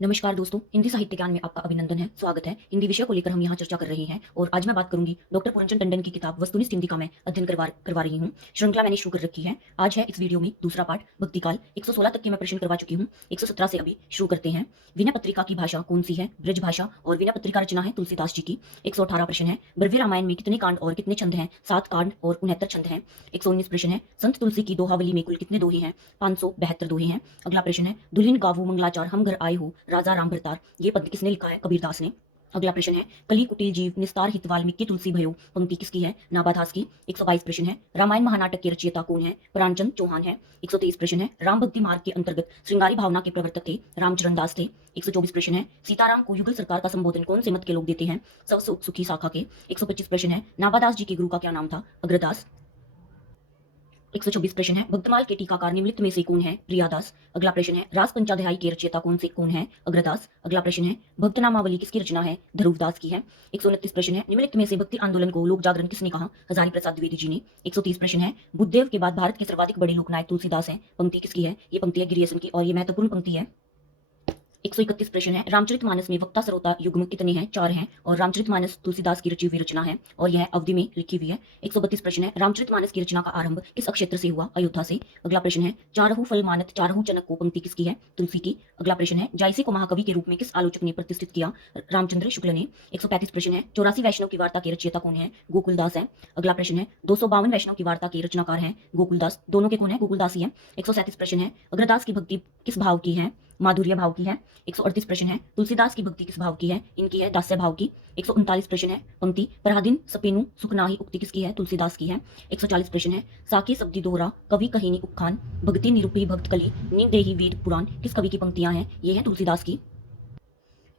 नमस्कार दोस्तों, हिंदी साहित्य ज्ञान में आपका अभिनंदन है, स्वागत है। हिंदी विषय को लेकर हम यहाँ चर्चा कर रहे हैं और आज मैं बात करूंगी डॉक्टर पूरनचंद टंडन की किताब वस्तुनिष्ठ हिंदी का मैं अध्ययन करवा रही हूँ। श्रृंखला मैंने शुरू कर रखी है। आज है इस वीडियो में दूसरा पार्ट भक्ति काल। 116 तक के मैं प्रश्न करवा चुकी हूँ, 117 से अभी शुरू करते हैं। विनय पत्रिका की भाषा कौन सी है? ब्रज भाषा। और विनय पत्रिका रचना है तुलसीदास जी की। 118 प्रश्न है। ब्रव्य रामायण में कितने कांड और कितने छंद हैं? 7 कांड और 69 छंद हैं। 119 प्रश्न है। संत तुलसी की दोहावली में कुल कितने दोहे हैं? 572 दोहे हैं। अगला प्रश्न है। दुल्हिन गावो मंगलाचार हम घर आए हो राजा राम भरतार, ये पद किसने लिखा है? कबीरदास ने। अगला प्रश्न है। कली कुटिल जीव निस्तार हित वाल्मीकि तुलसी भयो, पंक्ति किसकी है? नाभादास की। 122 प्रश्न है। रामायण महानाटक के रचयिता कौन है? प्राणचंद चौहान है। 123 प्रश्न है। राम भक्ति मार्ग के अंतर्गत श्रृंगारी भावना के प्रवर्तक थे रामचरण दास थे। 124 प्रश्न है। सीताराम को युगल सरकार का संबोधन कौन से मत के लोग देते हैं? सब सुखी शाखा के। 125 प्रश्न है। नाभादास जी के गुरु का क्या नाम था? अग्रदास। 124 प्रश्न है। भक्तमाल के टीकाकार निम्नलिखित में से कौन है? प्रियादास। अगला प्रश्न है। रास पंचाध्यायी के रचयिता कौन है? अग्रदास। अगला प्रश्न है। भक्तनामावली किसकी रचना है? ध्रुवदास की है। 129 प्रश्न है। निम्नलिखित में से भक्ति आंदोलन को लोक जागरण किसने कहा? हजारी प्रसाद द्विवेदी जी ने। 130 प्रश्न है। बुद्धदेव के बाद भारत के सर्वाधिक बड़े लोकनायक तुलसीदास हैं, पंक्ति किसकी है? ये पंक्ति है गिरियसन की और ये महत्वपूर्ण पंक्ति है। 131 प्रश्न है। रामचरितमानस में वक्ता श्रोता युग्म कितने हैं? 4 हैं और रामचरितमानस तुलसीदास की रची हुई रचना है और यह अवधि में लिखी हुई है। 132 प्रश्न है। रामचरितमानस की रचना का आरंभ किस क्षेत्र से हुआ? अयोध्या से। अगला प्रश्न है। चारहु फल मानत चारहु चनक को, पंक्ति किसकी है? तुलसी की। अगला प्रश्न है। जायसे को महाकवि के रूप में किस आलोचक ने प्रतिष्ठित किया? रामचंद्र शुक्ल ने। 135 प्रश्न है। 84 वैष्णव की वार्ता के रचयिता कौन है? गोकुलदास है। अगला प्रश्न है। 252 वैष्णव की वार्ता के रचनाकार हैं गोकुलदास, दोनों के कौन है? गोकुलदास ही है। 137 प्रश्न है। अग्रदास की भक्ति किस भाव की है? माधुर्य भाव की है। 138 प्रश्न है। तुलसीदास की भक्ति किस भाव की है? इनकी है दास्य भाव की। 139 प्रश्न है। पंक्ति पराधीन सपेनु सुखनाही, उक्ति किसकी है? तुलसीदास की है। 140 प्रश्न है। साके सब्दी दोहरा कवि कहीनी उखान, भक्ति निरूपी भक्त कली निदेही वेद पुराण, किस कवि की पंक्तियां हैं? ये है तुलसीदास की।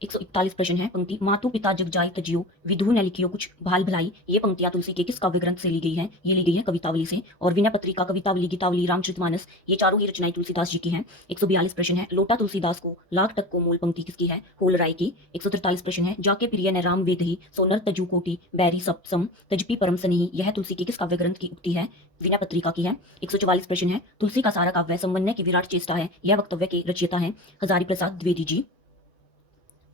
141 प्रश्न है। पंक्ति मातु पिता जग जाय तजियो विधु न लिखियो कुछ भाल भलाई, ये पंक्तियां तुलसी के किस काव्य ग्रंथ से ली गई हैं? ये ली गई है कवितावली से। और विनय पत्रिका, कवितावली, गीतावली, रामचरितमानस, ये चारों ही रचनाएं तुलसीदास जी की हैं। 142 प्रश्न है। लोटा तुलसीदास को लाख टक को मूल, पंक्ति किसकी है? होल राय की। 143 प्रश्न है। जाके प्रिय न राम वेद ही सोनर तजु कोटि बैरी सम तजपी परम सनेही, यह तुलसी के किस काव्य ग्रंथ की उक्ति है? विनय पत्रिका की है। 144 प्रश्न है। तुलसी का सारा काव्य समन्वय की विराट चेष्टा है, यह वक्तव्य के रचयिता है हजारी प्रसाद द्विवेदी जी।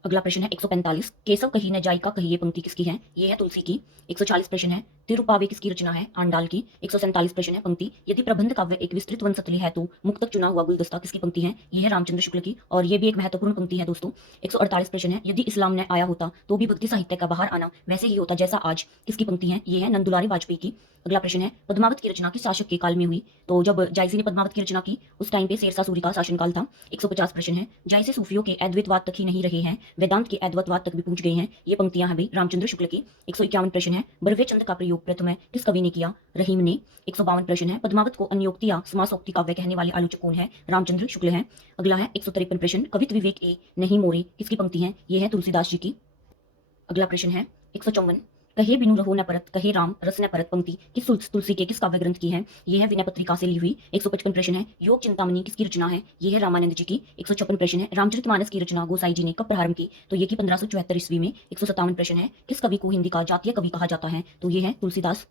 अगला प्रश्न है। 145। केशव कही न जायका कही, ये पंक्ति किसकी है? ये है तुलसी की। 140 प्रश्न है। तिरुपावे किसकी रचना है? आंडाल की। 147 प्रश्न है। पंक्ति यदि प्रबंध काव्य एक विस्तृत वनसतली है तो मुक्तक चुना हुआ गुलदस्ता किसकी पंक्ति है? ये है रामचंद्र शुक्ल की और ये भी एक महत्वपूर्ण पंक्ति है दोस्तों। 148 प्रश्न है। यदि इस्लाम ने आया होता तो भी भक्ति साहित्य का बाहर आना वैसे ही होता जैसा आज, किसकी पंक्ति है? ये है नंदुलारी वाजपेयी की। अगला प्रश्न है। पद्मावत की रचना किस शासक के काल में हुई? तो जब जायसी ने पद्मावत की रचना की उस टाइम पे शेरशाह सूरी का शासनकाल था। 150 प्रश्न है। जायसे सूफियों के अद्वैतवाद तक ही नहीं रहे हैं, वेदांत के अद्वैतवाद तक भी पहुंच गए हैं, ये पंक्तियां हैं भाई रामचंद्र शुक्ल की। 151 प्रश्न है। बरवे चंद का प्रयोग प्रथम किस कवि ने किया? रहीम ने। 152 प्रश्न है। पद्मावत को अन्योक्ति या समासोक्ति काव्य कहने वाले आलोचक कौन है? रामचंद्र शुक्ल है। अगला है 153 प्रश्न। कवित विवेक ए नहीं मोरे, किसकी पंक्ति है? ये है तुलसीदास जी की। अगला प्रश्न है। 154। कहे बिनु रहो न परत कहे राम रस न परत, पंक्ति किस तुलसी के किस काव्य ग्रंथ की है? ये है विनय पत्रिका से ली हुई। 155 प्रश्न है। योग चिंतामणि किसकी रचना है? ये है रामानंद जी की। 156 प्रश्न है। रामचरितमानस की रचना गोसाई जी ने कब प्रारंभ की? तो ये की 1574 ईस्वी में। 157 प्रश्न है। किस कवि को हिंदी का जातीय कवि कहा जाता है? तो ये है तुलसीदास।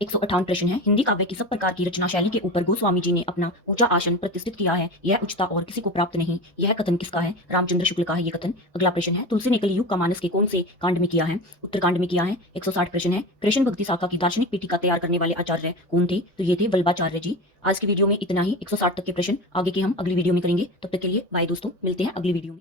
158 प्रश्न है। हिंदी काव्य की सब प्रकार की रचना शैली के ऊपर गोस्वामी जी ने अपना ऊंचा आसन प्रतिष्ठित किया है, यह उच्चता और किसी को प्राप्त नहीं, यह कथन किसका है? रामचंद्र शुक्ल का है ये कथन। अगला प्रश्न है। तुलसी ने कलियुग का मानस के कौन से कांड में किया है? उत्तरकांड में किया है। 160 प्रश्न है। कृष्ण भक्ति शाखा की दार्शनिक पीठिका तैयार करने वाले आचार्य कौन थे? तो ये थे वल्लभाचार्य जी। आज की वीडियो में इतना ही। 160 तक के प्रश्न आगे के हम अगली वीडियो में करेंगे। तब तक के लिए बाय दोस्तों, मिलते हैं अगली वीडियो में।